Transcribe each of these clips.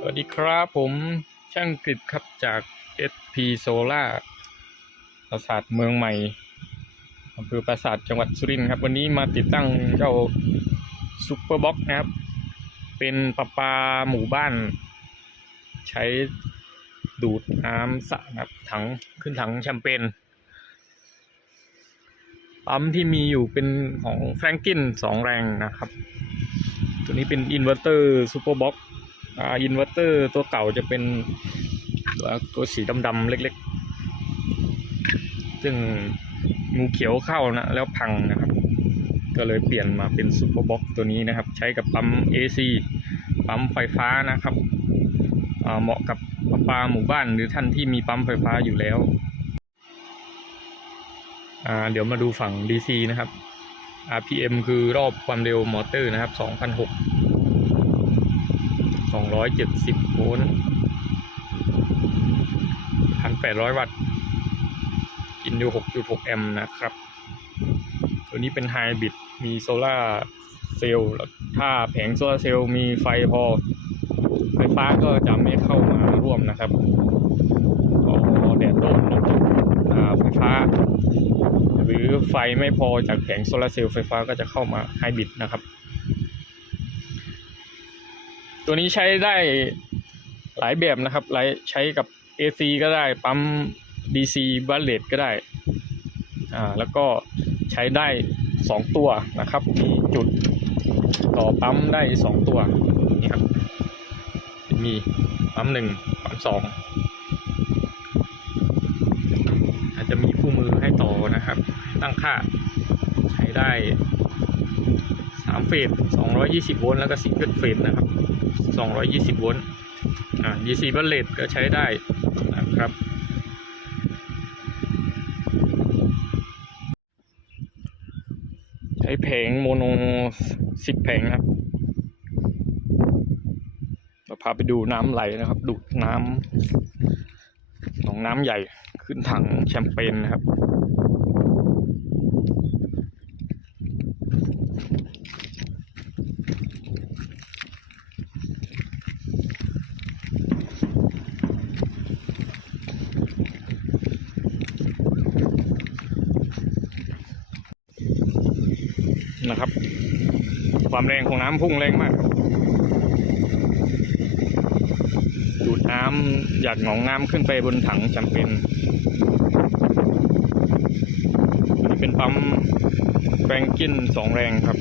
สวัสดีครับผมช่างกฤษครับจาก SP Solar ปราสาทเมืองใหม่อำเภอปราสาทจังหวัดสุรินทร์ครับ วันนี้มาติดตั้งเจ้าซูเปอร์บ็อกนะครับ เป็นประปาหมู่บ้าน ใช้ดูดน้ำสระนะครับถังขึ้นถังแชมเปญปั๊มที่มีอยู่เป็นของแฟรงกินสองแรงนะครับ ตัวนี้เป็นอินเวอร์เตอร์ซูเปอร์บ็อก อินเวอร์เตอร์ตัวเก่าจะเป็นตัวสีดำๆเล็กๆ ซึ่งงูเขียวเข้านะ แล้วพังนะครับ ก็เลยเปลี่ยนมาเป็นซูเปอร์บ็อกตัวนี้นะครับ ใช้กับปั๊ม AC ปั๊มไฟฟ้านะครับเหมาะกับประาหมู่บ้านหรือท่านที่มีปั๊มไฟฟ้าอยู่แล้ว เดี๋ยวมาดูฝั่ง DC นะครับ RPM คือรอบความเร็วมอเตอร์นะครับ 2006 270โวลต์1,800 วัตต์ กินอยู่ 6.6 แอมป์นะครับ ตัวนี้เป็นไฮบริด มีโซลาเซลล์ถ้าแผงโซลาเซลล์มีไฟพอ ไฟฟ้าก็จะไม่เข้ามาร่วมนะครับพอแดดโดนนไฟฟ้า หรือไฟไม่พอจากแผงโซลาเซลล์ไฟฟ้าก็จะเข้ามาไฮบริดนะครับ ตัวนี้ใช้ได้หลายแบบนะครับ หลายใช้กับ AC ก็ได้ ปั๊ม DC บัลเลตก็ได้ อ่า แล้วก็ใช้ได้สองตัวนะครับ มีจุดต่อปั๊มได้สองตัว นี่ครับ มีปั๊มหนึ่งปั๊มสองอาจจะมีคู่มือให้ต่อนะครับ ตั้งค่าใช้ได้สามเฟสสองร้อยยี่สิบโวลต์ แล้วก็สิบเฟสนะครับ 220 โวลต์ อ่า DC บัลเลตก็ใช้ได้นะครับ ใช้แผงโมโน 10 แผงนะครับ เราพาไปดูน้ำไหลนะครับ ดูดน้ำหนองน้ำใหญ่ขึ้นถังแชมเปญนะครับ นะครับ ความแรงของน้ำพุ่งแรงมากครับดูดน้ำจากหนองน้ำขึ้นไปบนถังจำเป็นนนี้เป็นปั๊มแฟรงกินสองแรงครับ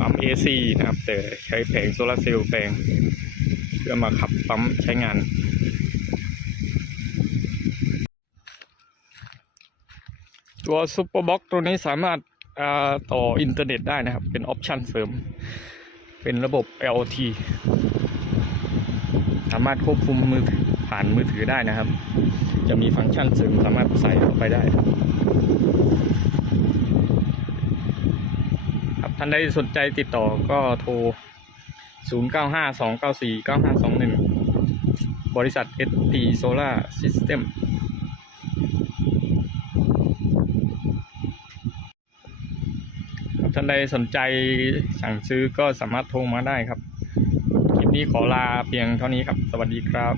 ปั๊ม AC นะครับ แต่ใช้แผงโซลาร์เซลล์แปลงเพื่อมาขับปั๊มใช้งานตัวซูเปอร์บ็อกตัวนี้สามารถ ต่ออินเทอร์เน็ตได้นะครับ เป็นออปชันเสริม เป็นระบบ LT สามารถควบคุมมือผ่านมือถือได้นะครับ จะมีฟังก์ชันเสริมสามารถใส่เข้าไปได้ครับท่านใดสนใจติดต่อก็โทร 0952949521 บริษัท SP Solar System ท่านใดสนใจสั่งซื้อก็สามารถโทรมาได้ครับ คลิปนี้ขอลาเพียงเท่านี้ครับ สวัสดีครับ